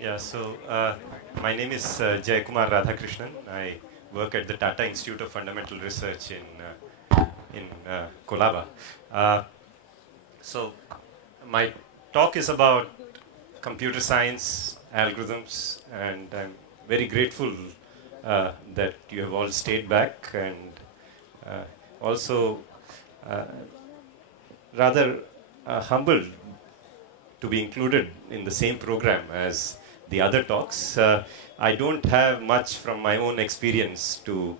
Yeah, so my name is Jaikumar Radhakrishnan. I work at the Tata Institute of Fundamental Research in Kolaba. So my talk is about computer science, algorithms, and I'm very grateful that you have all stayed back, and also rather humbled to be included in the same program as the other talks. I don't have much from my own experience to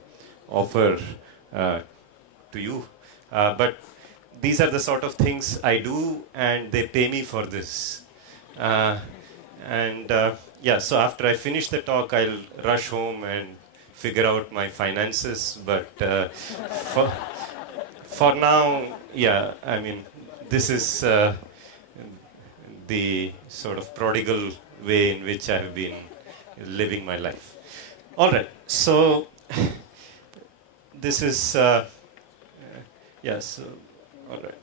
offer to you, but these are the sort of things I do, and they pay me for this. Yeah, so after I finish the talk, I'll rush home and figure out my finances. But for now, yeah, I mean, this is the sort of prodigal way in which I've been living my life. All right, so this is, yes, all right.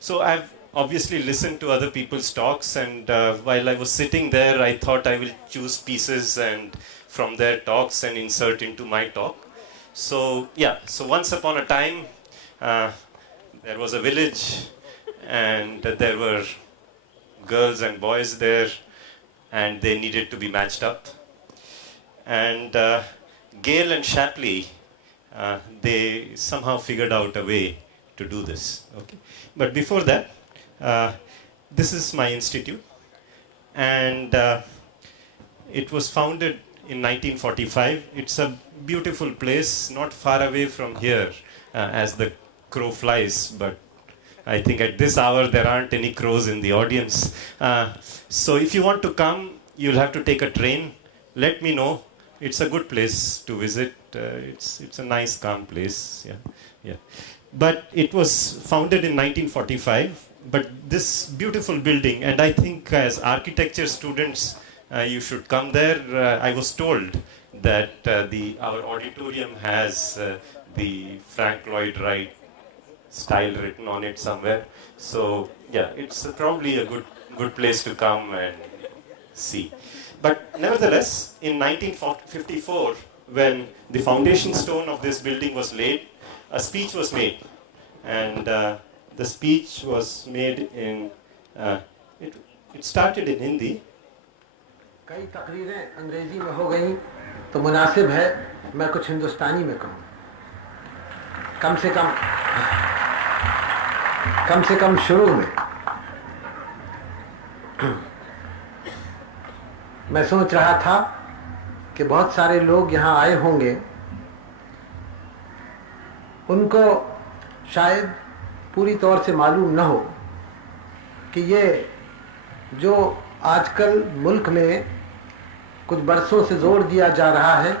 So I've obviously listened to other people's talks, and while I was sitting there, I thought I will choose pieces and from their talks and insert into my talk. So yeah, so once upon a time, there was a village, and there were girls and boys there, and they needed to be matched up. And Gale and Shapley, they somehow figured out a way to do this. Okay, but before that, this is my institute, and it was founded in 1945. It's a beautiful place, not far away from here, as the crow flies, but I think at this hour there aren't any crows in the audience. So if you want to come, you'll have to take a train. Let me know. It's a good place to visit. It's a nice, calm place. Yeah. But it was founded in 1945. But this beautiful building, and I think as architecture students, you should come there. I was told that our auditorium has the Frank Lloyd Wright style written on it somewhere. So yeah, it's probably a good place to come and see. But nevertheless, in 1954, when the foundation stone of this building was laid, a speech was made. And the speech was made in, it started in Hindi. कई तकरीरें अंग्रेजी में हो गई तो मुनासिब है मैं कुछ हिंदुस्तानी में कहूँ कम से कम शुरू में मैं सोच रहा था कि बहुत सारे लोग यहाँ आए होंगे, उनको शायद पूरी तौर से मालूम न हो कि ये जो आजकल मुल्क में कुछ बरसों से जोर दिया जा रहा है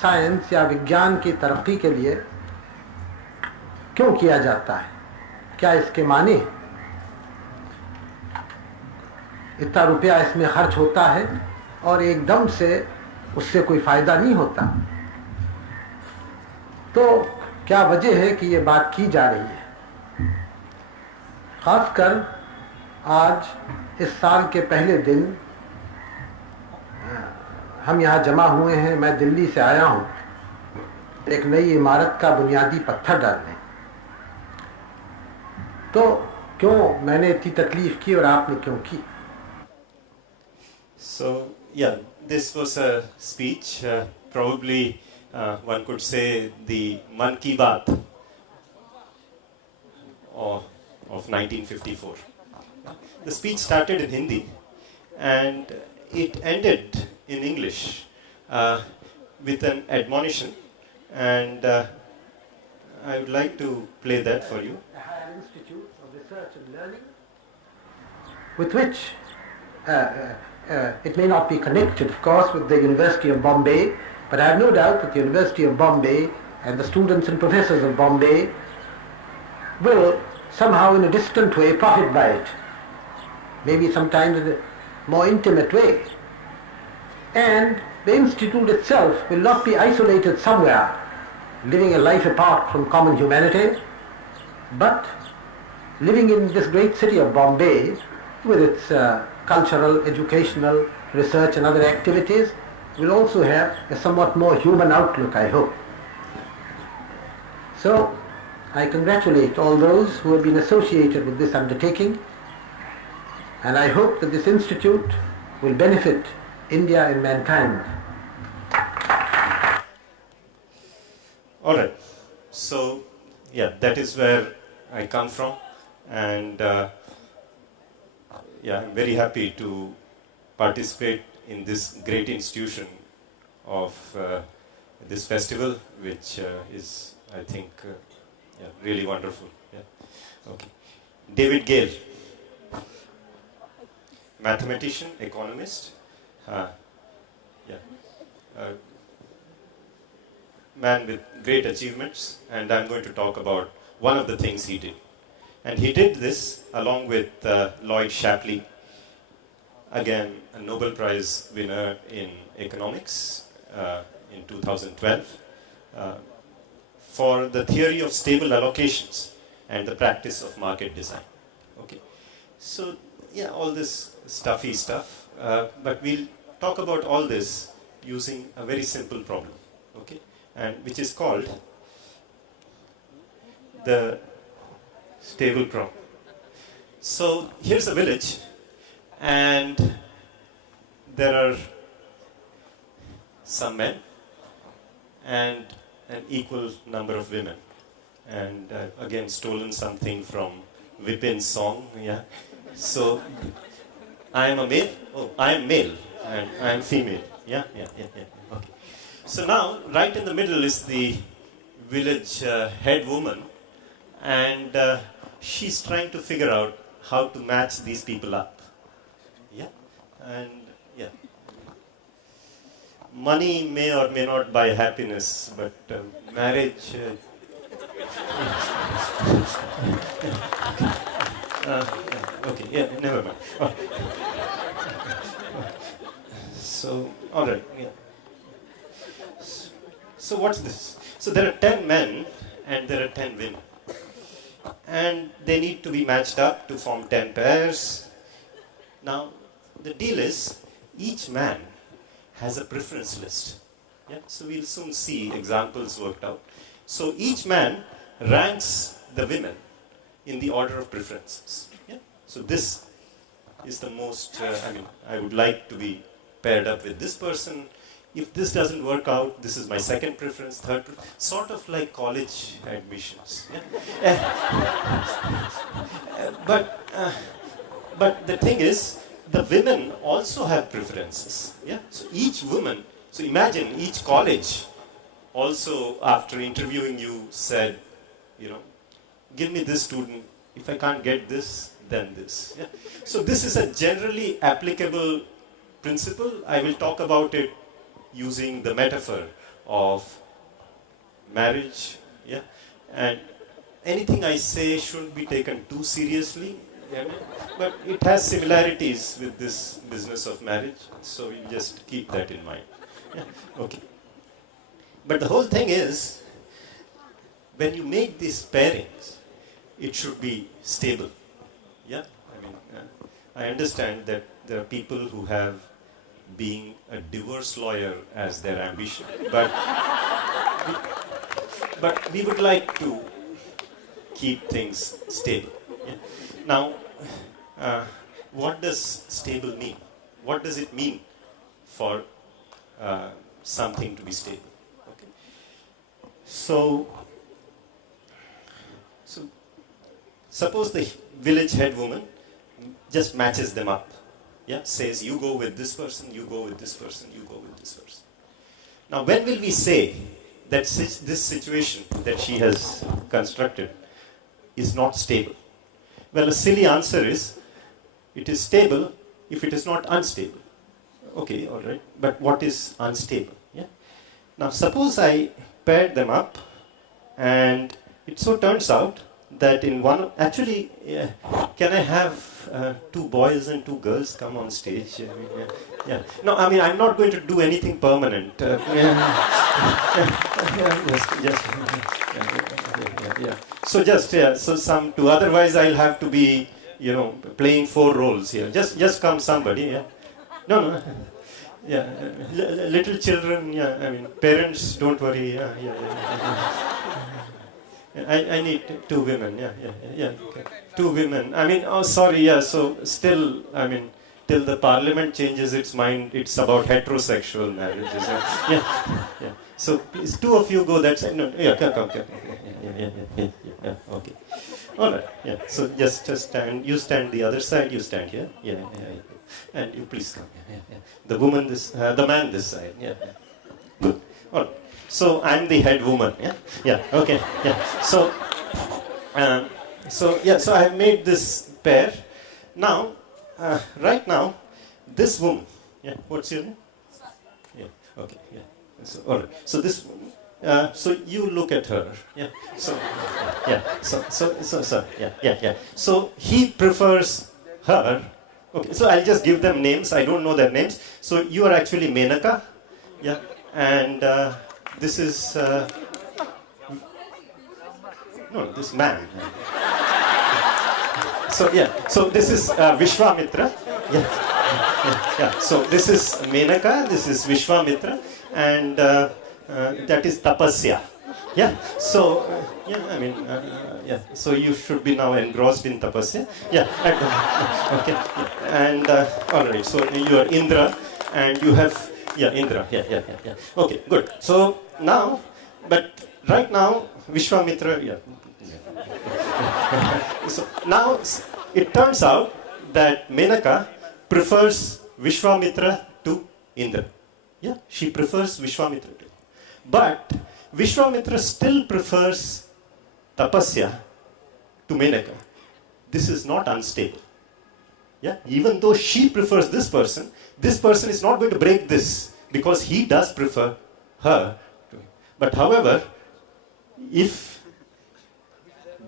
साइंस या विज्ञान की तरक्की के लिए, क्यों किया जाता है, क्या इसके माने, इतना रुपया इसमें खर्च होता है और एकदम से उससे कोई फायदा नहीं होता, तो क्या वजह है कि ये बात की जा रही है। खासकर आज इस साल के पहले दिन हम यहाँ जमा हुए हैं, मैं दिल्ली से आया हूँ एक नई इमारत का बुनियादी पत्थर डालने, तो क्यों मैंने इतनी तकलीफ की और आपने क्यों की। So yeah, this was a speech, probably one could say the Man Ki Baat of 1954. The speech started in Hindi and it ended in English with an admonition, and I would like to play that for you. The Higher Institute of Research and Learning, with which it may not be connected, of course, with the University of Bombay, but I have no doubt that the University of Bombay and the students and professors of Bombay will somehow in a distant way profit by it, maybe sometimes in a more intimate way. And the institute itself will not be isolated somewhere, living a life apart from common humanity, but living in this great city of Bombay with its cultural, educational research and other activities, will also have a somewhat more human outlook, I hope. So, I congratulate all those who have been associated with this undertaking, and I hope that this institute will benefit India and mankind. All right. So, yeah, that is where I come from, and I'm very happy to participate in this great institution of this festival, which is, I think, really wonderful. Yeah. Okay. David Gale, mathematician, economist, man with great achievements, and I'm going to talk about one of the things he did. And he did this along with Lloyd Shapley, again a Nobel Prize winner in economics in 2012, for the theory of stable allocations and the practice of market design. Okay, so all this stuffy stuff, but we'll talk about all this using a very simple problem, okay, and which is called the stable problem. So here's a village, and there are some men and an equal number of women. And again, stolen something from Vipin's song. Yeah. So I am a male. Oh, I am male, and I am female. Yeah. Okay. So now, right in the middle is the village head woman, and she's trying to figure out how to match these people up. Yeah, and money may or may not buy happiness, but marriage. Okay, never mind. So, all right. Yeah. So what's this? So there are 10 men and there are 10 women. And they need to be matched up to form 10 pairs. Now, the deal is, each man has a preference list. Yeah? So we'll soon see examples worked out. So each man ranks the women in the order of preferences. Yeah? So this is the most, I would like to be paired up with this person. If this doesn't work out, this is my second preference, third preference, sort of like college admissions. Yeah? But the thing is, the women also have preferences. Yeah? So each woman, so imagine each college also, after interviewing you, said, give me this student. If I can't get this, then this. Yeah? So this is a generally applicable principle. I will talk about it using the metaphor of marriage. Yeah? And anything I say shouldn't be taken too seriously. Yeah? But it has similarities with this business of marriage. So you just keep that in mind. Yeah? Okay. But the whole thing is, when you make these pairings, it should be stable. Yeah? I understand that there are people who have being a divorce lawyer as their ambition, but we would like to keep things stable. Yeah? Now, what does stable mean? What does it mean for something to be stable? Okay. So suppose the village head woman just matches them up. Yeah, says you go with this person, you go with this person, you go with this person. Now, when will we say that this situation that she has constructed is not stable? Well, a silly answer is, it is stable if it is not unstable. Okay, all right. But what is unstable? Yeah. Now, suppose I paired them up, and it so turns out that in one, actually, can I have 2 boys and 2 girls come on stage? Yeah. No, I'm not going to do anything permanent. So some 2. Otherwise, I'll have to be, playing 4 roles here. Just come somebody. Yeah. No. Yeah, little children, yeah, I mean, parents, don't worry, I need two women, okay. Two women. I mean, oh, sorry, yeah, so still, I mean, till the parliament changes its mind, it's about heterosexual marriages. Yeah. So please, two of you go that side. No, yeah, come. Yeah, okay. All right, yeah. So just stand. You stand the other side. You stand here. Yeah. And you please come. Yeah. The woman the man this side. Yeah. Good. All right. So I'm the head woman. Yeah. Okay. Yeah. So I have made this pair. Now, right now, this woman. Yeah. What's your name? Yeah. Okay. Yeah. So, all right. So this woman. So you look at her. Yeah. So yeah. So yeah. So he prefers her. Okay. So I'll just give them names. I don't know their names. So you are actually Menaka. Yeah. And this is this man. So yeah. So this is Vishwamitra. Yeah. So this is Menaka. This is Vishwamitra, and that is Tapasya. Yeah. So I mean So you should be now engrossed in Tapasya. Yeah. Okay. And all right. So you are Indra, and you have Indra. Yeah. Okay. Good. So now, but right now Vishwamitra. Yeah. So now it turns out that Menaka prefers Vishwamitra to Indra. Yeah, she prefers Vishwamitra to. But Vishwamitra still prefers Tapasya to Menaka. This is not unstable. Yeah, even though she prefers this person is not going to break this because he does prefer her to him. But however, if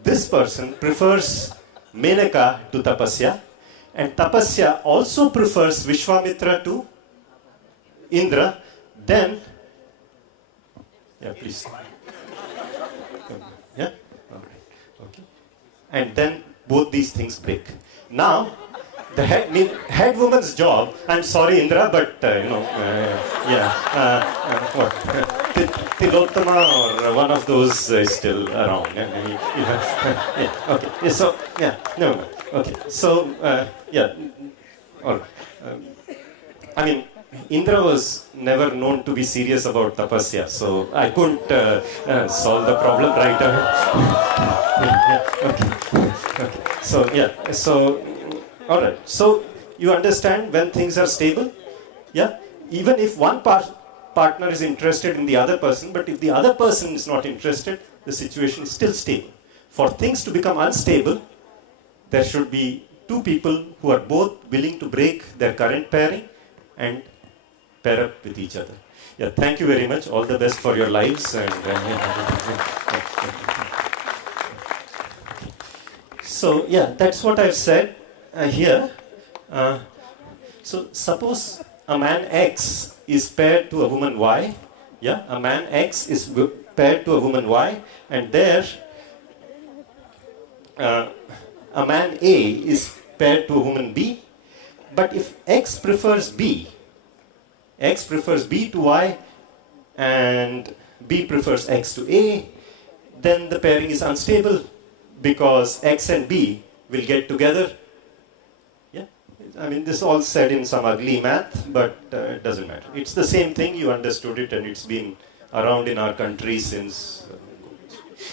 this person prefers Menaka to Tapasya, and Tapasya also prefers Vishwamitra to Indra, then, please. Yeah? All right. Okay. And then both these things break. Now, the head woman's job, I'm sorry Indra, but what? Tilottama or one of those is still around. Okay. So, no. Okay. So, all right. I mean, Indra was never known to be serious about tapasya, so I couldn't solve the problem right away. Okay. So, all right. So, you understand when things are stable? Yeah? Even if one partner is interested in the other person, but if the other person is not interested, the situation is still stable. For things to become unstable, there should be two people who are both willing to break their current pairing and pair up with each other. Yeah, thank you very much. All the best for your lives. And so, that's what I've said here. So, suppose a man X is paired to a woman Y. Yeah, a man X is paired to a woman Y, and there a man A is paired to a woman B. But if X prefers B to Y, and B prefers X to A, then the pairing is unstable because X and B will get together. Yeah, I mean, this is all said in some ugly math, but it doesn't matter. It's the same thing, you understood it, and it's been around in our country since.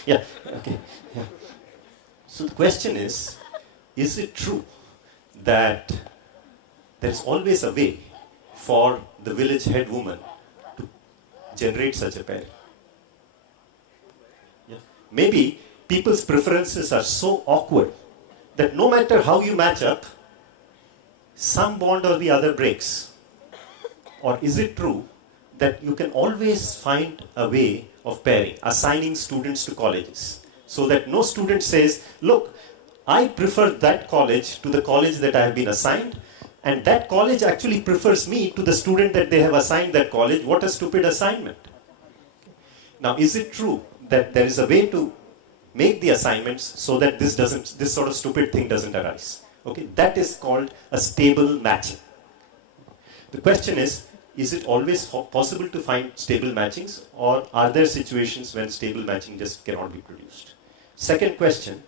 Okay. Yeah. So the question is it true that there's always a way for the village head woman to generate such a pair? Yeah. Maybe people's preferences are so awkward that no matter how you match up, some bond or the other breaks. Or is it true that you can always find a way of pairing, assigning students to colleges, so that no student says, look, I prefer that college to the college that I have been assigned, and that college actually prefers me to the student that they have assigned that college. What a stupid assignment. Now, is it true that there is a way to make the assignments so that this sort of stupid thing doesn't arise? Okay, that is called a stable matching. The question is, is it always possible to find stable matchings, or are there situations when stable matching just cannot be produced? Second question,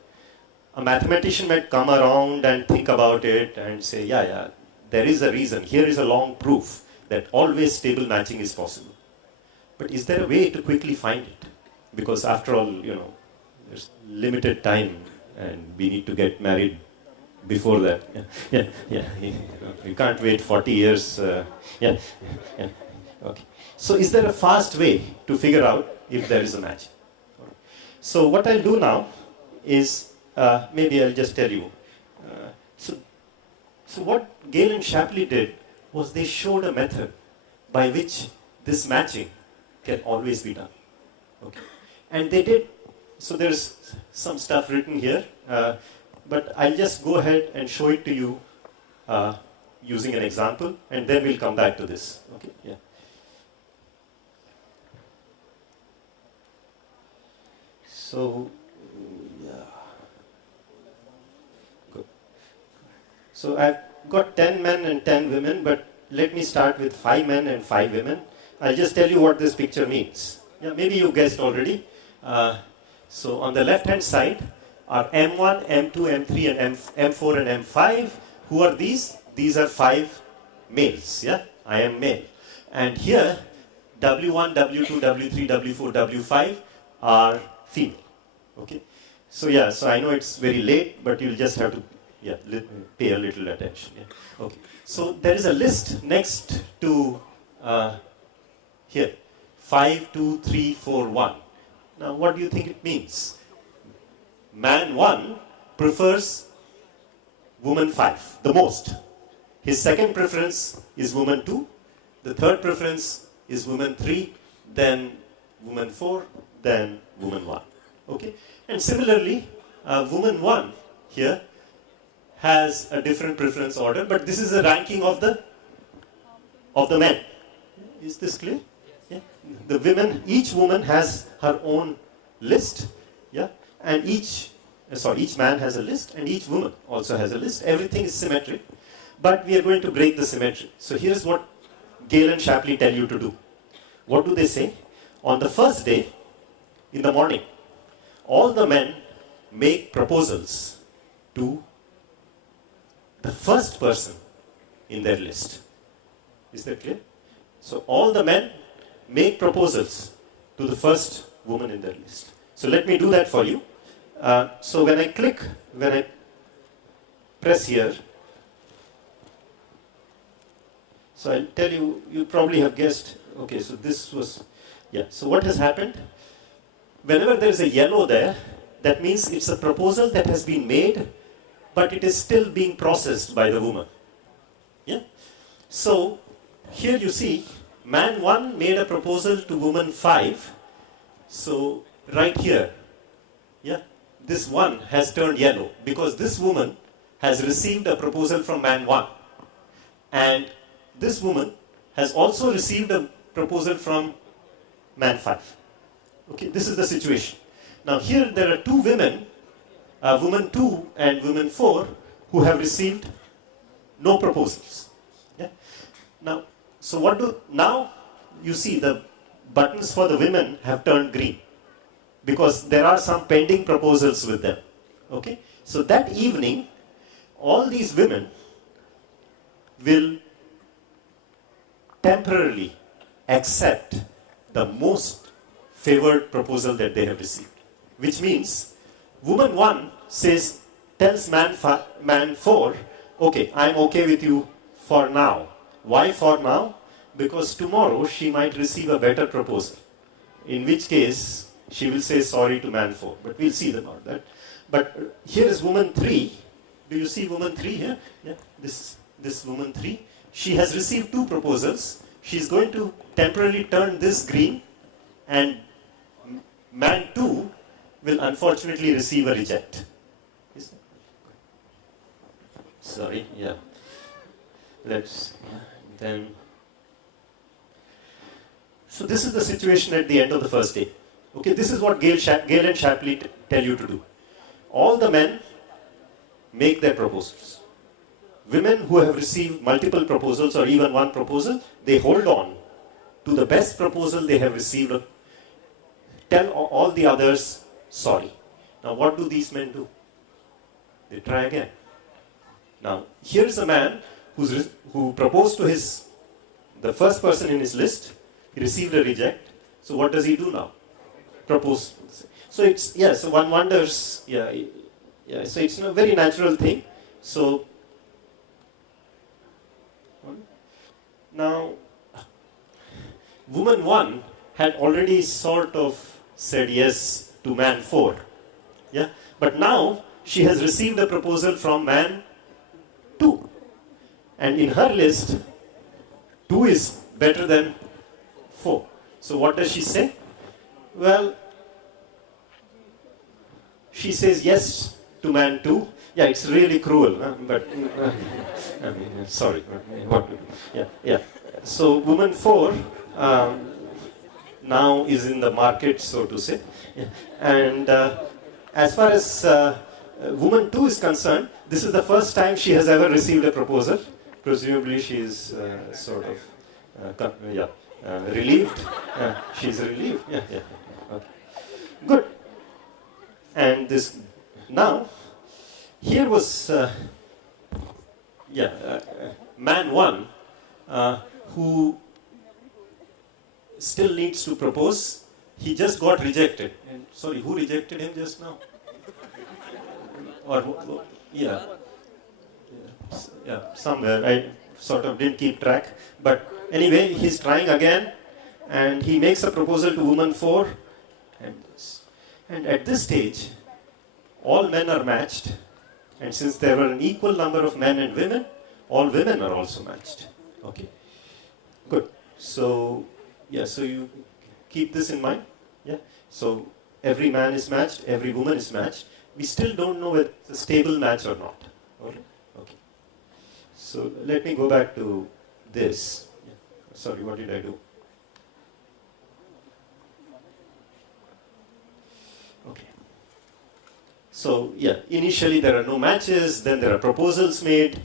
a mathematician might come around and think about it and say, yeah, there is a reason. Here is a long proof that always stable matching is possible. But is there a way to quickly find it? Because after all, there's limited time and we need to get married before that. You can't wait 40 years. Okay. So is there a fast way to figure out if there is a match? So what I'll do now is, maybe I'll just tell you. So what Gale and Shapley did was they showed a method by which this matching can always be done. Okay. And they did, so there's some stuff written here, but I'll just go ahead and show it to you using an example, and then we'll come back to this. Okay. Yeah. So, good. So I've got 10 men and 10 women, but let me start with 5 men and 5 women. I'll just tell you what this picture means. Yeah, maybe you guessed already. So on the left-hand side are M1, M2, M3, and M4 and M5. Who are these? These are 5 males. Yeah, I am male. And here, W1, W2, W3, W4, W5 are female. Okay. So yeah, so I know it's very late, but you'll just have to pay a little attention. Yeah. Okay. So there is a list next to here, 5, 2, 3, 4, 1. Now what do you think it means? Man 1 prefers woman 5 the most. His second preference is woman 2. The third preference is woman 3, then woman 4, then woman 1. Okay? And similarly, woman 1 here has a different preference order, but this is a ranking of the men. Is this clear? Yeah. The women, each woman has her own list, yeah, and each man has a list, and each woman also has a list. Everything is symmetric, but we are going to break the symmetry. So here's what Gale and Shapley tell you to do. What do they say? On the first day, in the morning, all the men make proposals to the first person in their list. Is that clear? So all the men make proposals to the first woman in their list. So let me do that for you. So when I press here, so I'll tell you, you probably have guessed, okay, so this was, yeah. So what has happened? Whenever there is a yellow there, that means it's a proposal that has been made, but it is still being processed by the woman. Yeah? So here you see, man 1 made a proposal to woman 5. So right here, yeah, this 1 has turned yellow because this woman has received a proposal from man 1. And this woman has also received a proposal from man 5. Okay, this is the situation. Now here there are 2 women, woman 2 and woman 4, who have received no proposals. Yeah? Now, so now you see the buttons for the women have turned green because there are some pending proposals with them. Okay? So that evening, all these women will temporarily accept the most favored proposal that they have received. Which means, woman 1 tells man 4, okay, I'm okay with you for now. Why for now? Because tomorrow she might receive a better proposal. In which case, she will say sorry to man 4. But we'll see about that. But here is woman 3. Do you see woman 3 here? Yeah, this woman 3. She has received 2 proposals. She's going to temporarily turn this green, and man 2 will unfortunately receive a reject. Sorry, yeah. So this is the situation at the end of the first day. Okay, this is what Gale and Shapley tell you to do. All the men make their proposals. women who have received multiple proposals or even one proposal, they hold on to the best proposal they have received, tell all the others, sorry. Now what do these men do? They try again. Now here's a man who proposed to the first person in his list, he received a reject, so what does he do now? Propose. So it's, yeah, so one wonders, so it's a very natural thing. So now, woman 1 had already sort of said yes to man 4. Yeah? But now she has received a proposal from man 2. And in her list, 2 is better than 4. So what does she say? Well, she says yes to man 2. Yeah, it's really cruel, huh? But I mean, sorry. What to do? Yeah. So woman 4 now is in the market, so to say. Yeah. And as far as woman 2 is concerned, this is the first time she has ever received a proposal. Presumably she is sort of relieved. She's relieved. Yeah. Okay. Good. And this now, here was man 1 who still needs to propose. He just got rejected. And sorry, who rejected him just now? Somewhere. I sort of didn't keep track. But anyway, he's trying again, and he makes a proposal to woman 4. And at this stage, all men are matched. And since there were an equal number of men and women, all women are also matched. Okay. Good. So, so you keep this in mind. Yeah. So every man is matched, every woman is matched. We still don't know whether it's a stable match or not. Okay. So let me go back to this. Sorry, what did I do? Okay. So initially there are no matches, then there are proposals made,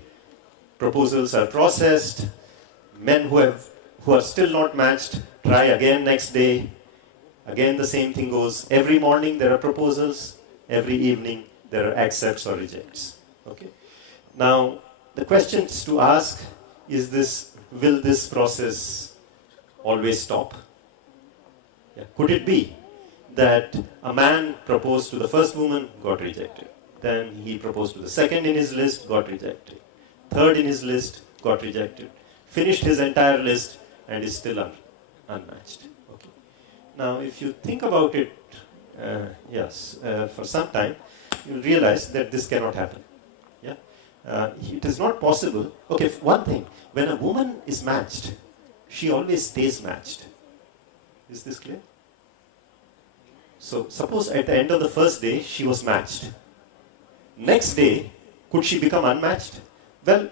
proposals are processed, men who are still not matched try again next day, again the same thing goes. Every morning there are proposals, every evening there are accepts or rejects. Okay. Now the questions to ask is will this process always stop? Could it be that a man proposed to the first woman, got rejected. Then he proposed to the second in his list, got rejected. Third in his list, got rejected. Finished his entire list and is still unmatched. Okay. Now, if you think about it, for some time, you'll realize that this cannot happen. It is not possible. Okay, one thing, when a woman is matched, she always stays matched. Is this clear? So suppose at the end of the first day, she was matched. Next day, could she become unmatched? Well,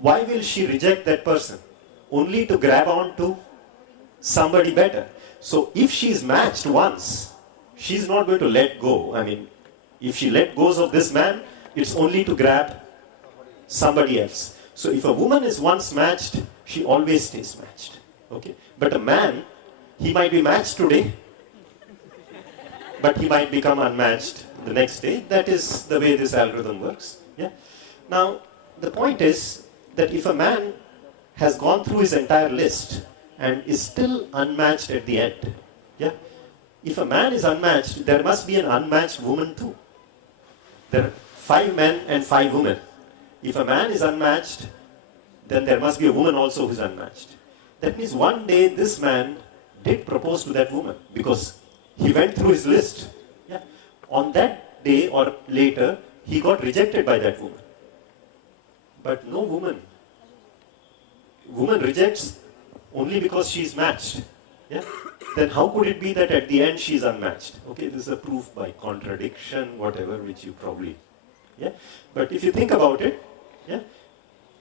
why will she reject that person? Only to grab on to somebody better. So if she is matched once, she's not going to let go. I mean, if she let go of this man, it's only to grab somebody else. So if a woman is once matched, she always stays matched. Okay? But a man, he might be matched today, but he might become unmatched the next day. That is the way this algorithm works. Yeah. Now, the point is that if a man has gone through his entire list and is still unmatched at the end, if a man is unmatched, there must be an unmatched woman too. There are 5 men and 5 women. If a man is unmatched, then there must be a woman also who is unmatched. That means one day this man did propose to that woman because he went through his list. On that day or later, he got rejected by that woman. But no woman. Woman rejects only because she is matched. Then how could it be that at the end she is unmatched? Okay, this is a proof by contradiction, whatever, which you probably. But if you think about it,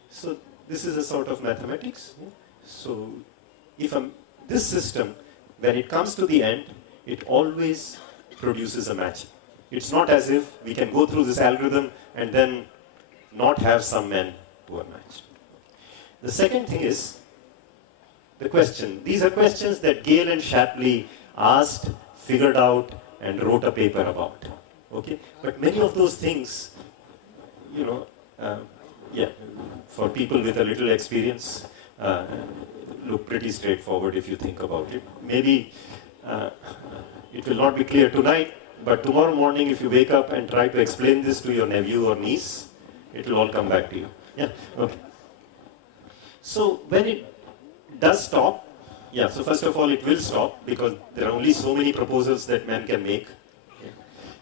so this is a sort of mathematics. So if this system, when it comes to the end, it always produces a match. It's not as if we can go through this algorithm and then not have some men who are matched. The second thing is the question. These are questions that Gale and Shapley asked, figured out, and wrote a paper about. Okay, but many of those things, you know, for people with a little experience, look pretty straightforward if you think about it. Maybe it will not be clear tonight, but tomorrow morning if you wake up and try to explain this to your nephew or niece, it will all come back to you. Yeah, okay. So when it does stop, so first of all it will stop because there are only so many proposals that men can make. Yeah.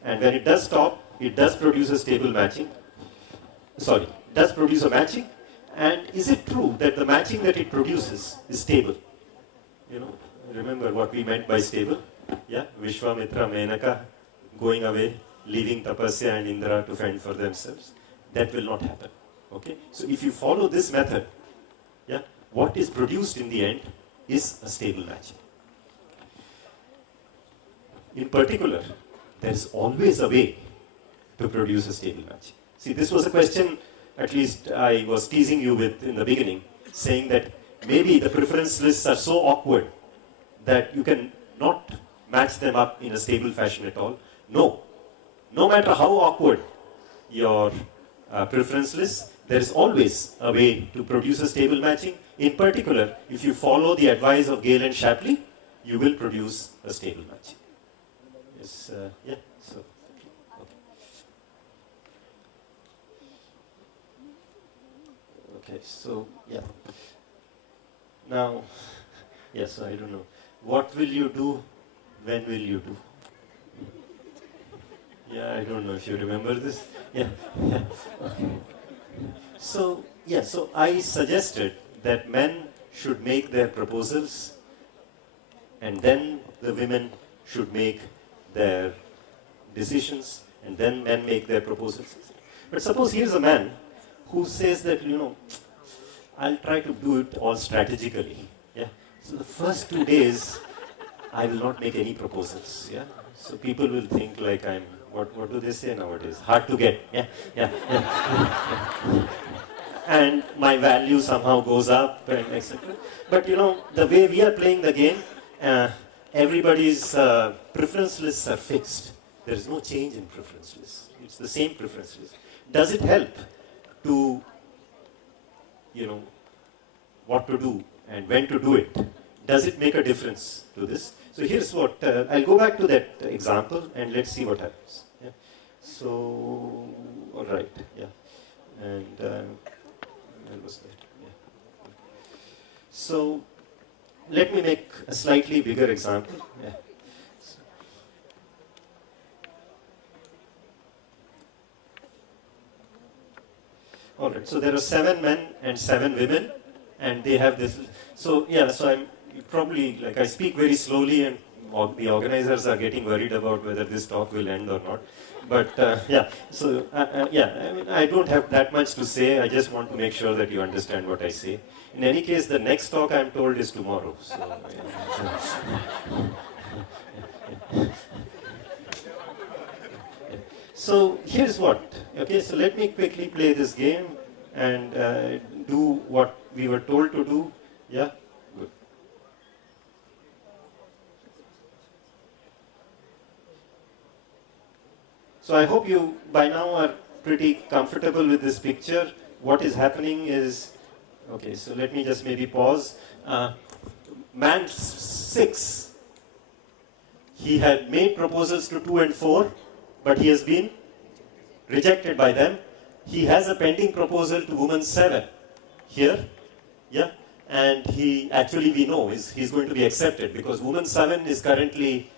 And when it does stop, it does produce a stable matching. Sorry, it does produce a matching. And is it true that the matching that it produces is stable? You know, remember what we meant by stable? Yeah, Vishwamitra, Menaka, going away, leaving Tapasya and Indra to fend for themselves. That will not happen. Okay? So if you follow this method, what is produced in the end is a stable matching. In particular, there is always a way to produce a stable matching. See, this was a question, at least I was teasing you with in the beginning, saying that maybe the preference lists are so awkward that you can not match them up in a stable fashion at all. No. No matter how awkward your preference list, there is always a way to produce a stable matching. In particular, if you follow the advice of Gale and Shapley, you will produce a stable matching. Yes, Now, yes, I don't know. What will you do? When will you do? Yeah, I don't know if you remember this. Yeah. Okay. So I suggested that men should make their proposals and then the women should make their decisions and then men make their proposals. But suppose here's a man who says that, I'll try to do it all strategically. Yeah. So the first 2 days, I will not make any proposals. Yeah. So people will think like I'm, what do they say nowadays? Hard to get. Yeah. And my value somehow goes up, and etc. But the way we are playing the game, everybody's preference lists are fixed. There is no change in preference lists. It's the same preference list. Does it help to, what to do and when to do it? Does it make a difference to this? So here's what, I'll go back to that example and let's see what happens. Yeah. So, all right, yeah. And where was that? Yeah. So, let me make a slightly bigger example. Yeah. All right, so there are 7 men and 7 women, and they have this. So I'm probably, like, I speak very slowly, and the organizers are getting worried about whether this talk will end or not. But I mean, I don't have that much to say. I just want to make sure that you understand what I say. In any case, the next talk I'm told is tomorrow. So here's what. Okay, so let me quickly play this game and do what we were told to do. Yeah, good. So I hope you by now are pretty comfortable with this picture. What is happening is, okay, so let me just maybe pause. Man 6, he had made proposals to 2 and 4, but he has been rejected by them. He has a pending proposal to woman 7 here, yeah, and he actually, we know, he's going to be accepted because woman 7 is currently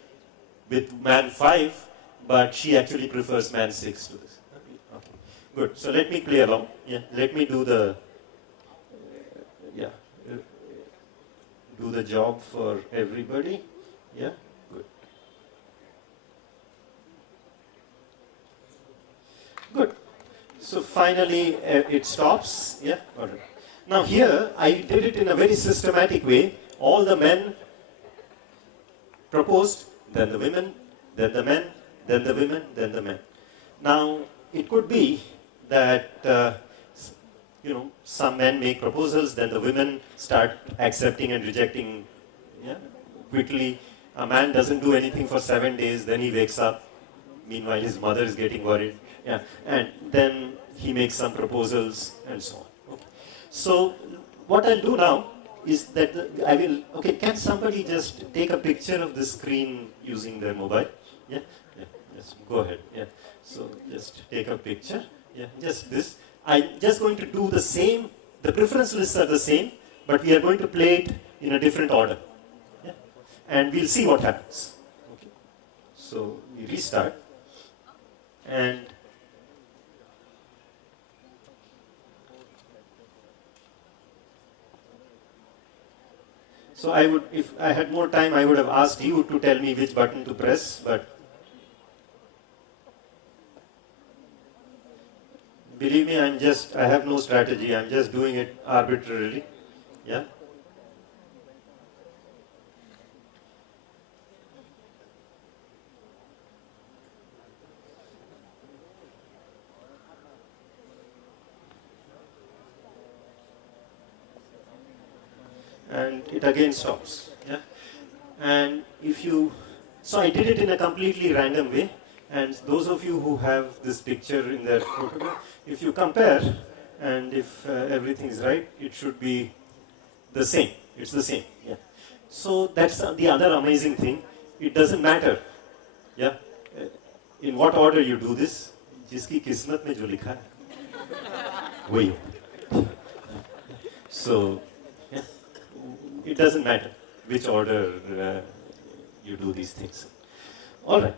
with man 5, but she actually prefers man 6 to this. Okay, good. So let me play along. Yeah, let me do the do the job for everybody. Yeah, good. Good. So finally it stops. Yeah, all right. Now here I did it in a very systematic way. All the men proposed, then the women, then the men, then the women, then the men. Now it could be that some men make proposals, then the women start accepting and rejecting, yeah, quickly. A man doesn't do anything for 7 days, then he wakes up. Meanwhile, his mother is getting worried. Yeah, and then he makes some proposals and so on. Okay. So what I'll do now is that can somebody just take a picture of the screen using their mobile? Yeah, yeah, yes, go ahead. Yeah, so just take a picture. Yeah, just this. I'm just going to do the same. The preference lists are the same, but we are going to play it in a different order. Yeah? And we'll see what happens. Okay. So we restart. And so if I had more time, I would have asked you to tell me which button to press, but believe me, I have no strategy. I'm just doing it arbitrarily. Yeah. And it again stops. Yeah. And so I did it in a completely random way. And those of you who have this picture in their photograph, if you compare, and if everything is right, it should be the same. It's the same. Yeah. So that's the other amazing thing. It doesn't matter. Yeah. In what order you do this, जिसकी किस्मत में जो लिखा है, वही हो. So yeah, it doesn't matter which order you do these things. All right.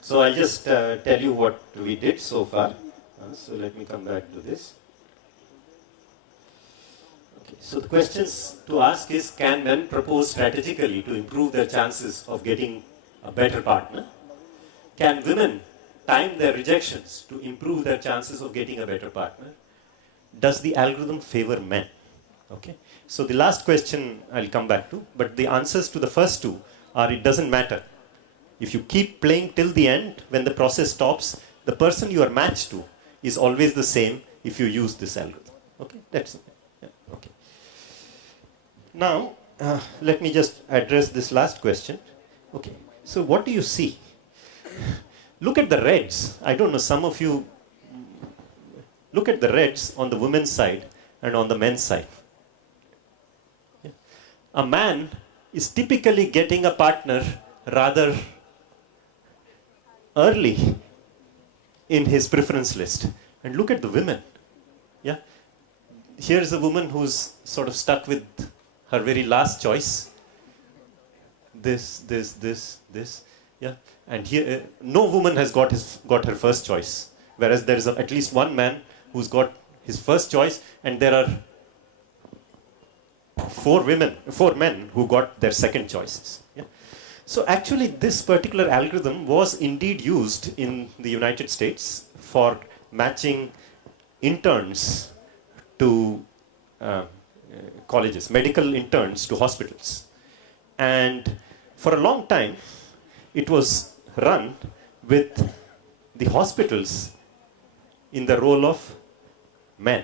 So I'll just tell you what we did so far. So let me come back to this. Okay. So the questions to ask is, can men propose strategically to improve their chances of getting a better partner? Can women time their rejections to improve their chances of getting a better partner? Does the algorithm favor men? Okay. So the last question I'll come back to, but the answers to the first two are, it doesn't matter. If you keep playing till the end, when the process stops, the person you are matched to is always the same if you use this algorithm. Okay, that's it. Yeah, okay. Now, let me just address this last question. Okay, so what do you see? Look at the reds. I don't know, some of you look at the reds on the women's side and on the men's side. Yeah. A man is typically getting a partner rather early in his preference list. And look at the women. Yeah. Here's a woman who's sort of stuck with her very last choice. This. Yeah. And here, no woman has got her first choice. Whereas there is at least one man who's got his first choice, and there are four men who got their second choices. Yeah. So actually, this particular algorithm was indeed used in the United States for matching interns to colleges, medical interns to hospitals. And for a long time, it was run with the hospitals in the role of men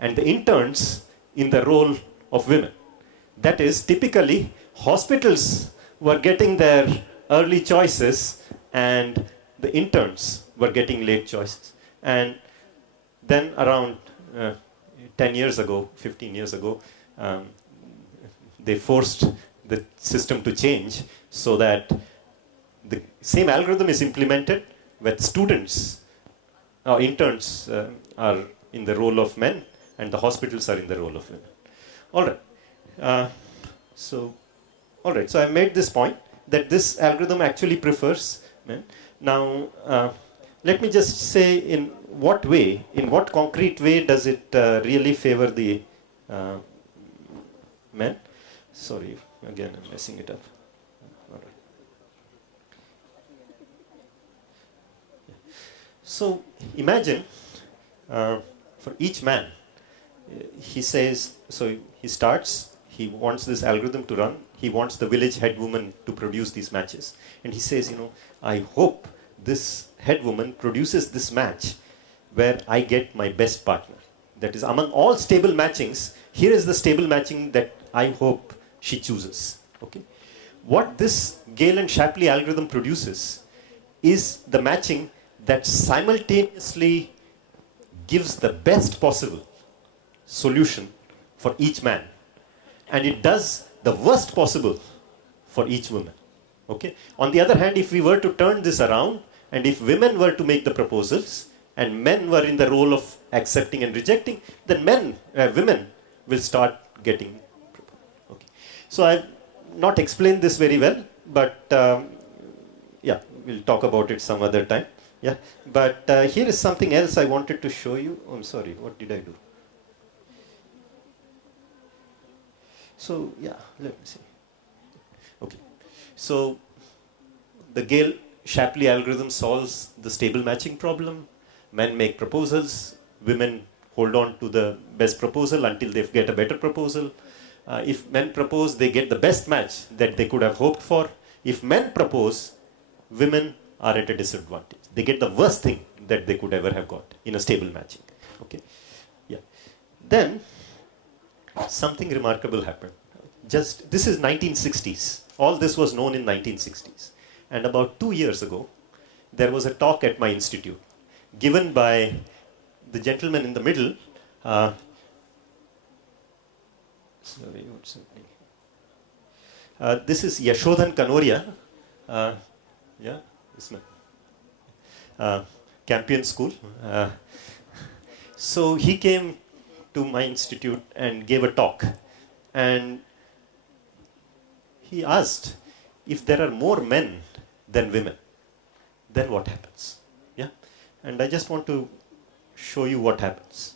and the interns in the role of women. That is, typically, hospitals were getting their early choices and the interns were getting late choices. And then around 10 years ago, 15 years ago, they forced the system to change so that the same algorithm is implemented with students, interns are in the role of men and the hospitals are in the role of women. All right. So I made this point that this algorithm actually prefers men. Now, let me just say in what concrete way does it really favor the men? Sorry, again, I'm messing it up. All right. So imagine for each man, he says, so he starts, he wants this algorithm to run, he wants the village head woman to produce these matches. And he says, I hope this head woman produces this match where I get my best partner. That is, among all stable matchings, here is the stable matching that I hope she chooses. Okay? What this Gale and Shapley algorithm produces is the matching that simultaneously gives the best possible solution for each man, and it does the worst possible for each woman. Okay? On the other hand, if we were to turn this around, and if women were to make the proposals, and men were in the role of accepting and rejecting, then women will start getting. Okay. So I've not explained this very well, but yeah, we'll talk about it some other time. Yeah, but here is something else I wanted to show you. Oh, I'm sorry, what did I do? So yeah, let me see. Okay, so the Gale-Shapley algorithm solves the stable matching problem. Men make proposals, women hold on to the best proposal until they get a better proposal. If men propose, they get the best match that they could have hoped for. If men propose, women are at a disadvantage. They get the worst thing that they could ever have got in a stable matching. Okay, yeah. Then something remarkable happened. This is 1960s. All this was known in 1960s. And about 2 years ago, there was a talk at my institute given by the gentleman in the middle. Sorry, what's happening? This is Yashodhan Kanoria. Yeah, this man. Campion School. So he came to my institute and gave a talk. And he asked, if there are more men than women, then what happens? Yeah, and I just want to show you what happens.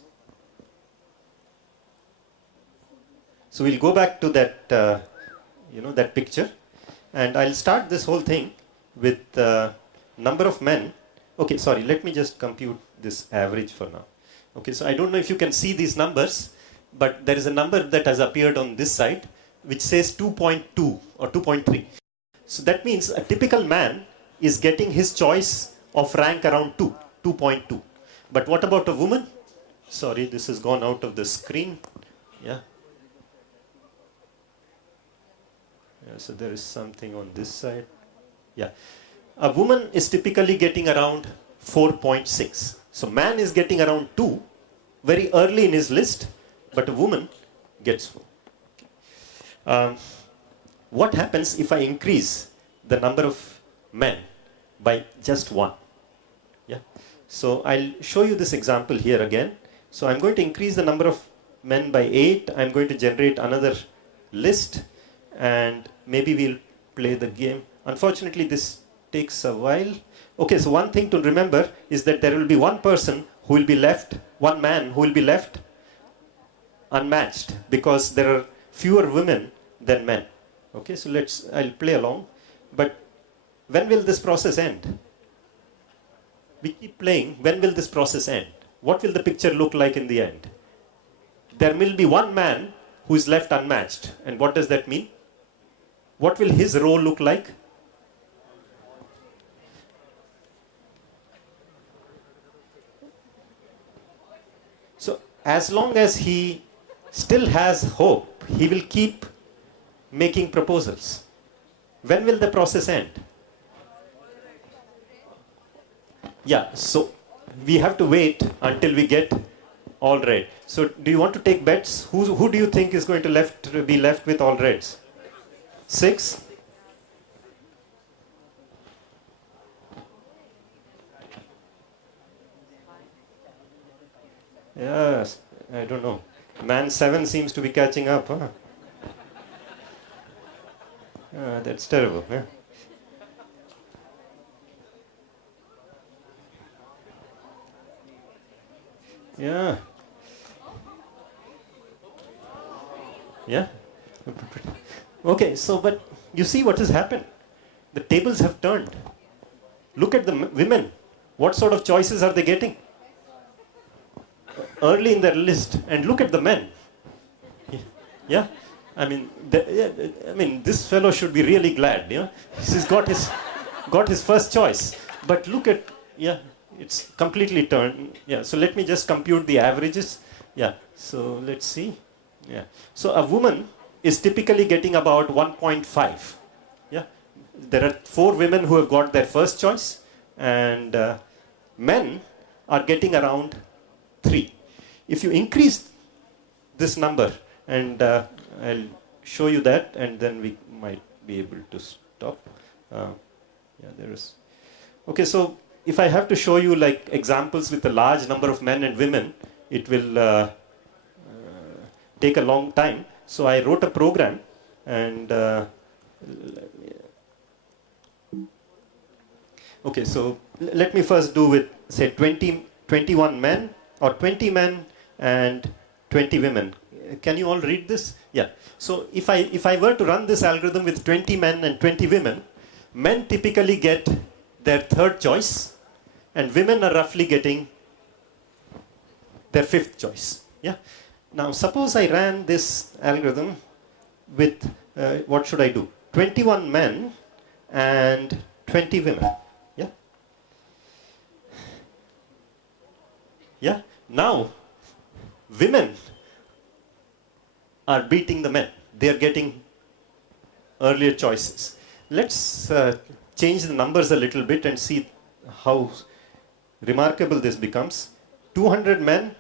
So we'll go back to that, that picture, and I'll start this whole thing with number of men. Okay, sorry, let me just compute this average for now. Okay, so I don't know if you can see these numbers, but there is a number that has appeared on this side which says 2.2 or 2.3. So that means a typical man is getting his choice of rank around 2.2. But what about a woman? Sorry, this has gone out of the screen. Yeah. Yeah, so there is something on this side. Yeah. A woman is typically getting around 4.6. So man is getting around 2 very early in his list, but a woman gets 4. What happens if I increase the number of men by just 1? Yeah. So I'll show you this example here again. So I'm going to increase the number of men by 8. I'm going to generate another list, and maybe we'll play the game. Unfortunately, this takes a while. Okay, so one thing to remember is that there will be one person who will be left, one man who will be left unmatched, because there are fewer women than men. Okay, so I'll play along. But when will this process end? We keep playing. When will this process end? What will the picture look like in the end? There will be one man who is left unmatched. And what does that mean? What will his role look like? So as long as he still has hope, he will keep making proposals. When will the process end? Yeah, so we have to wait until we get all red. So do you want to take bets? Who do you think is going to be left with all reds? 6? Yes, I don't know. Man 7 seems to be catching up, huh? That's terrible. Yeah. Yeah. Yeah. Okay, so but you see what has happened. The tables have turned. Look at the women. What sort of choices are they getting? Early in their list, and look at the men. Yeah. I mean, this fellow should be really glad. Yeah, he's got his first choice. But look at, yeah, it's completely turned. Yeah, so let me just compute the averages. Yeah, so let's see. Yeah, so a woman is typically getting about 1.5. Yeah, there are 4 women who have got their first choice, and men are getting around 3. If you increase this number, and I'll show you that, and then we might be able to stop. Yeah, there is. Okay, so if I have to show you like examples with a large number of men and women, it will take a long time. So I wrote a program, and okay, so let me first do with say 21 men or 20 men and 20 women. Can you all read this? Yeah. So if I were to run this algorithm with 20 men and 20 women, men typically get their third choice, and women are roughly getting their fifth choice. Yeah. Now suppose I ran this algorithm with what should I do? 21 men and 20 women. Yeah. Yeah. Now women are beating the men. They are getting earlier choices. Let's change the numbers a little bit and see how remarkable this becomes. 200 men,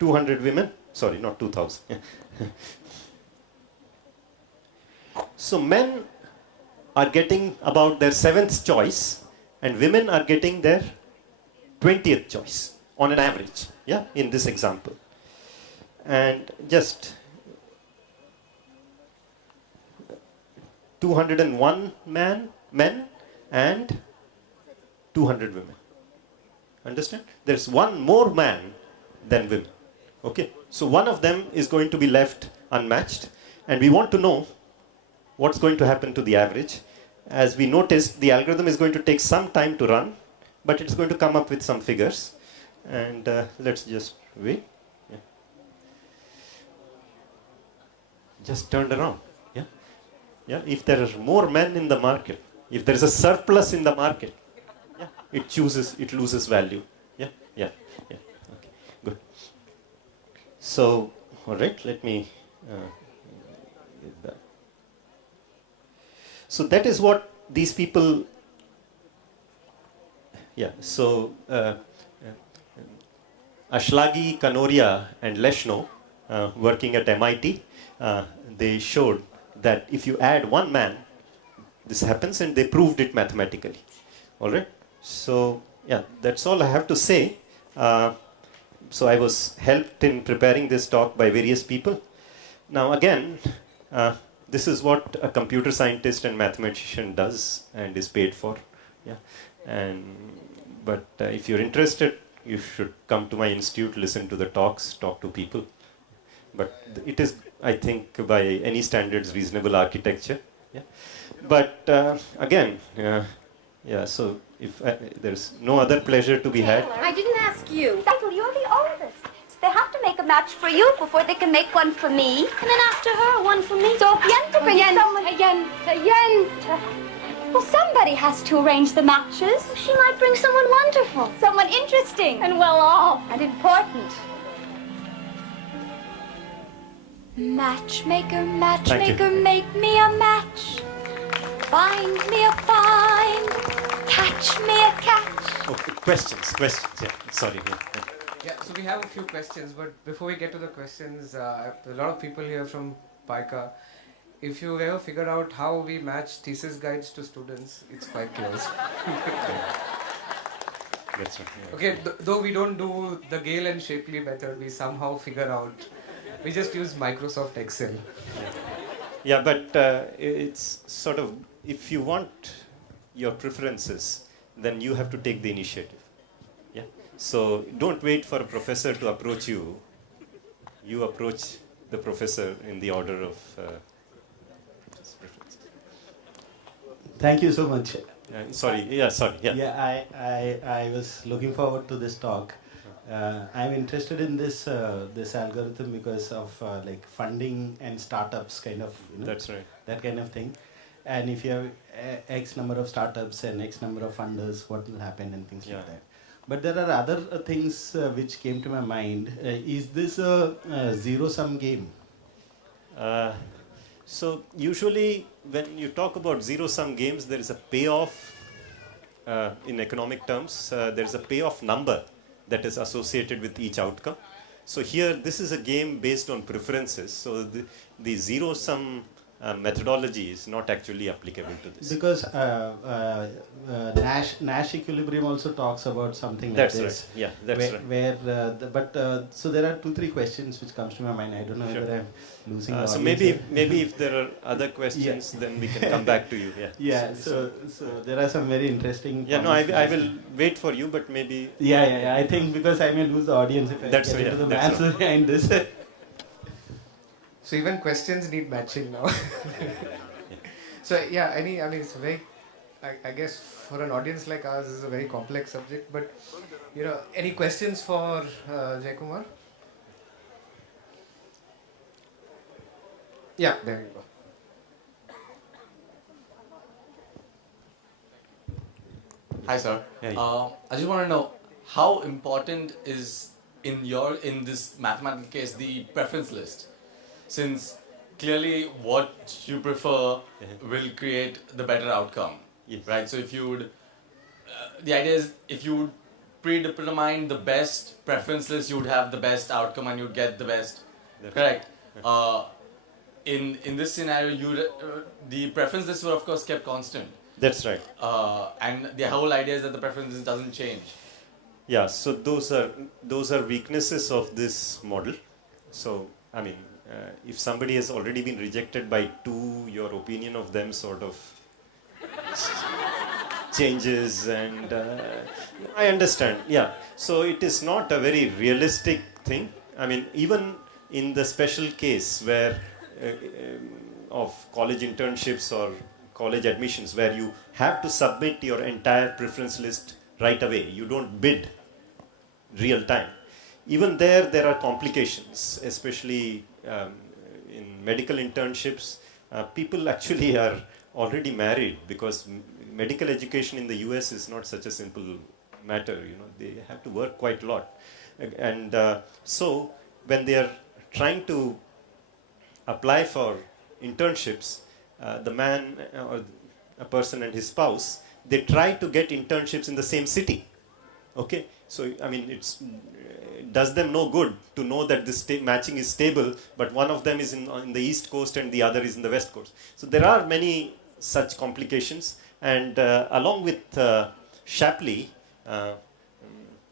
200 women. Sorry, not 2000. So men are getting about their 7th choice, and women are getting their 20th choice on an average, yeah, in this example. And just 201 men and 200 women. Understand? There's one more man than women. Okay? So one of them is going to be left unmatched, and we want to know what's going to happen to the average. As we noticed, the algorithm is going to take some time to run, but it's going to come up with some figures. And let's just wait. Yeah. Just turned around. Yeah. Yeah. If there are more men in the market, if there is a surplus in the market, yeah, it loses value. Yeah. Yeah. Yeah. Okay. Good. So, all right. Let me get that. So that is what these people, yeah, so Ashlagi, Kanoria and Leshno, working at MIT, they showed that if you add one man, this happens, and they proved it mathematically. All right? So, yeah, that's all I have to say. So I was helped in preparing this talk by various people. Now again, this is what a computer scientist and mathematician does and is paid for. Yeah. But if you're interested, you should come to my institute, listen to the talks, talk to people. But it is, I think, by any standards, reasonable architecture. Yeah. But again, yeah. So if there's no other pleasure to be had. I didn't ask you. Michael, you're the oldest. They have to make a match for you before they can make one for me. And then after her, one for me. So Yenta brings someone... Yenta. Well, somebody has to arrange the matches. She might bring someone wonderful. Someone interesting. And well off. And important. Matchmaker, matchmaker, make me a match. Find me a find. Catch me a catch. Okay, questions. Yeah, sorry. Yeah. Yeah, so we have a few questions, but before we get to the questions, a lot of people here from Paika. If you ever figured out how we match thesis guides to students, it's quite close. That's right. Yeah. Okay, though we don't do the Gale and Shapley method, we somehow figure out. We just use Microsoft Excel. Yeah, but it's sort of, if you want your preferences, then you have to take the initiative. Yeah. So don't wait for a professor to approach you. You approach the professor in the order of preferences. Thank you so much. Sorry. Yeah. Yeah, I was looking forward to this talk. I'm interested in this this algorithm because of like funding and startups, kind of. That's right. That kind of thing. And if you have X number of startups and X number of funders, what will happen and things like that. But there are other things which came to my mind. Is this a zero-sum game? Uh, so usually when you talk about zero-sum games, there is a payoff in economic terms. There is a payoff number that is associated with each outcome. So here, this is a game based on preferences. So the zero-sum methodology is not actually applicable to this. Because Nash equilibrium also talks about something like That's this. right. Yeah, that's where, right. Where so there are 2-3 questions which comes to my mind. I don't know whether I'm losing. So audience maybe if there are other questions, then we can come back to you. Yeah. Yeah. So there are some very interesting. Yeah. No, I will wait for you, but maybe. Yeah. I think because I may lose the audience if I get into the maths behind this. So even questions need matching now. So yeah, I mean it's very, I guess for an audience like ours, it's a very complex subject. But any questions for Jaikumar? Yeah, there you go. Hi, sir. Hey. I just want to know how important is in this mathematical case the preference list, since clearly what you prefer will create the better outcome, Yes. right? So if you would, the idea is if you would predetermine the best preference list, you would have the best outcome and you'd get the best. That's Correct. In this scenario, the preference list were of course kept constant. That's right. And the whole idea is that the preference doesn't change. Yeah. So those are weaknesses of this model. So I mean, if somebody has already been rejected by 2, your opinion of them sort of changes, and I understand. Yeah. So it is not a very realistic thing. I mean, even in the special case where of college internships or college admissions, where you have to submit your entire preference list right away, you don't bid real time. Even there are complications, especially in medical internships. People actually are already married because medical education in the US is not such a simple matter. They have to work quite a lot. And so when they are trying to apply for internships, the man or a person and his spouse, they try to get internships in the same city. Okay, so I mean, it does them no good to know that this matching is stable, but one of them is in the East Coast and the other is in the West Coast. So there are many such complications, and along with Shapley,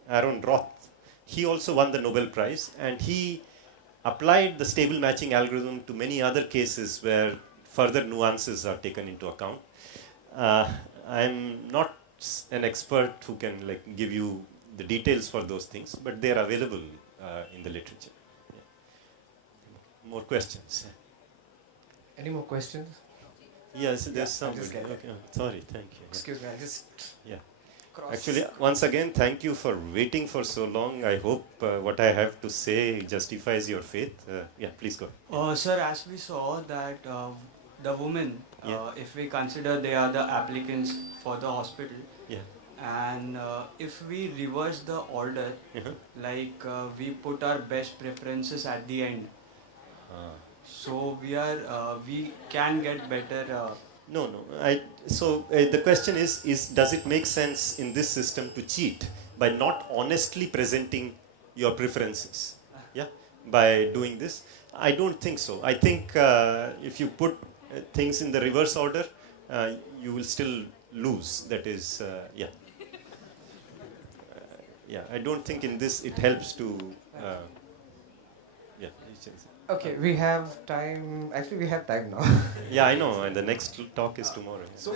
Aaron Roth, he also won the Nobel Prize, and he applied the stable matching algorithm to many other cases where further nuances are taken into account. I'm not an expert who can give you the details for those things, but they are available in the literature. Yeah. More questions? Any more questions? Yes, there's some. just get it. Okay. Sorry, thank you. Excuse me, I just Yeah. Actually, once again, thank you for waiting for so long. I hope what I have to say justifies your faith. Yeah, please go. Sir, as we saw that the women, if we consider they are the applicants for the hospital, and if we reverse the order, we put our best preferences at the end, so we can get better. No. So the question is does it make sense in this system to cheat by not honestly presenting your preferences? Yeah, by doing this, I don't think so. I think if you put things in the reverse order, you will still lose. That is, yeah. I don't think in this it helps to. okay. We have time. Actually, we have time now. Yeah, I know. And the next talk is tomorrow. So,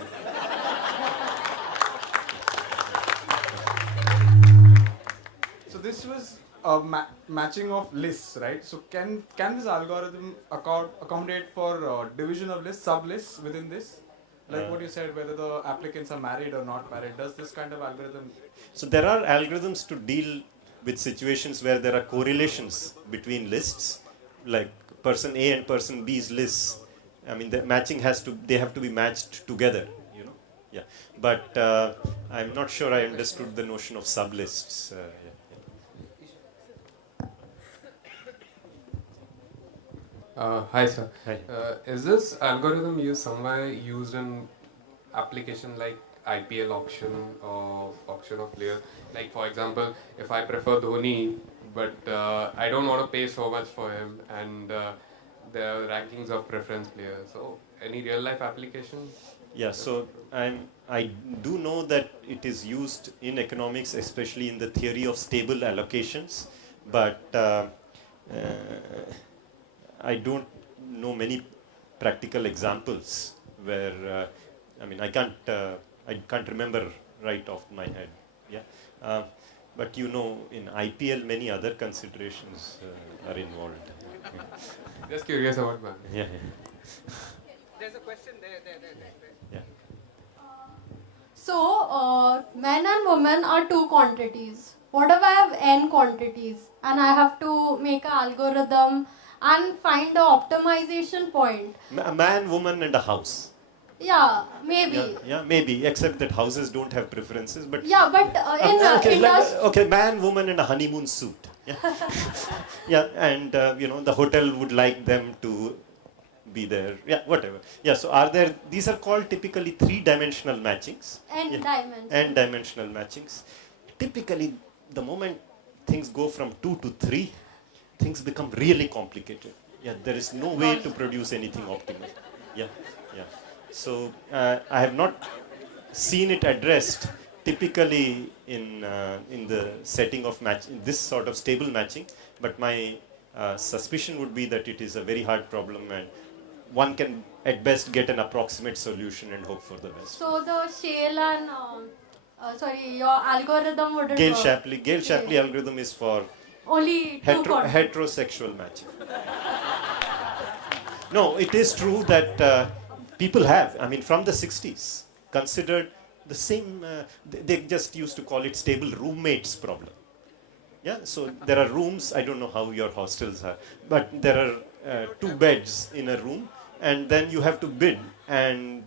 so this was a matching of lists, right? So can this algorithm accommodate for division of lists, sub-lists within this? Like what you said, whether the applicants are married or not married, does this kind of algorithm? So there are algorithms to deal with situations where there are correlations between lists, like person A and person B's lists. I mean, the matching they have to be matched together, Yeah, but I'm not sure I understood the notion of sublists. Hi sir. Hi. Is this algorithm used in application like IPL auction or auction of players? Like for example, if I prefer Dhoni, but I don't want to pay so much for him, and there are rankings of preference players. So any real life application? Yeah, so I do know that it is used in economics, especially in the theory of stable allocations, but I don't know many practical examples where I can't remember right off my head. Yeah, but you know, in IPL many other considerations are involved. Just curious about that. Yeah. There's a question there. Yeah. So, men and women are two quantities. What if I have n quantities and I have to make an algorithm and find the optimization point? A man, woman, and a house. Yeah, maybe. Yeah, maybe. Except that houses don't have preferences, but Yeah, but okay, man, woman, and a honeymoon suit. Yeah, yeah, and the hotel would like them to be there. Yeah, whatever. Yeah, so these are called typically three-dimensional matchings. N-dimensional matchings. Typically, the moment things go from 2 to 3, things become really complicated. Yeah, there is no way to produce anything optimal. Yeah. So I have not seen it addressed typically in the setting of this sort of stable matching, but my suspicion would be that it is a very hard problem, and one can at best get an approximate solution and hope for the best. So the shale and your algorithm wouldn't work. Gale-Shapley algorithm is for only heterosexual matching. No, it is true that people have, from the 60s, considered the same, they just used to call it stable roommates problem. Yeah, so there are rooms, I don't know how your hostels are, but there are 2 beds in a room, and then you have to bid, and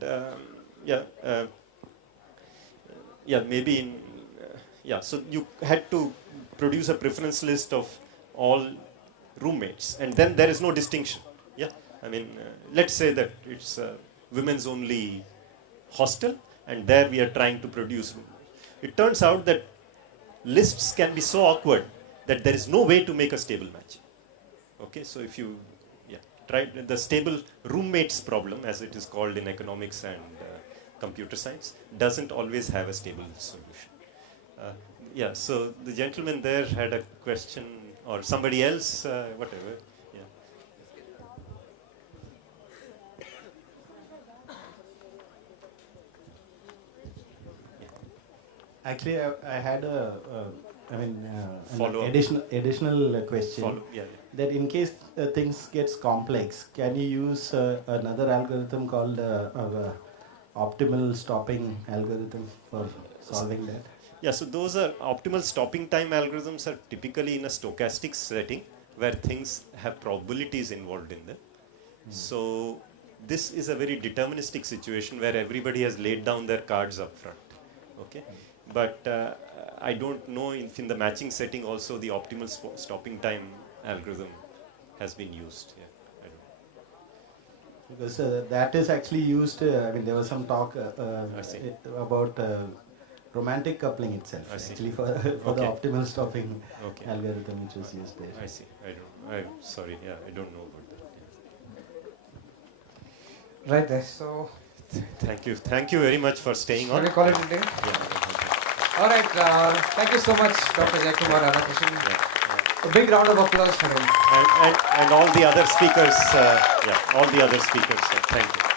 so you had to produce a preference list of all roommates, and then there is no distinction. Yeah, let's say that it's a women's only hostel, and there we are trying to produce room. It turns out that lists can be so awkward that there is no way to make a stable match. Okay, so if you try the stable roommates problem, as it is called in economics and computer science, doesn't always have a stable solution. So the gentleman there had a question, or somebody else, whatever. Actually, I had Follow-up. additional question. That in case things gets complex, can you use another algorithm called optimal stopping algorithm for solving that? Yeah, so those are optimal stopping time algorithms are typically in a stochastic setting where things have probabilities involved in them. So this is a very deterministic situation where everybody has laid down their cards up front. Okay, but I don't know if in the matching setting also the optimal stopping time algorithm has been used. Yeah, I don't know. Because that is actually used. There was some talk about romantic coupling itself. Actually, for the optimal stopping algorithm which was used there. I see. I'm sorry. Yeah, I don't know about that. Yeah. Right there. So. Thank you very much for staying on. Shall we call it a day? Yeah. All right. Thank you so much, Dr. Jaikumar Radhakrishnan. A big round of applause for him. And all the other speakers. All the other speakers. Thank you.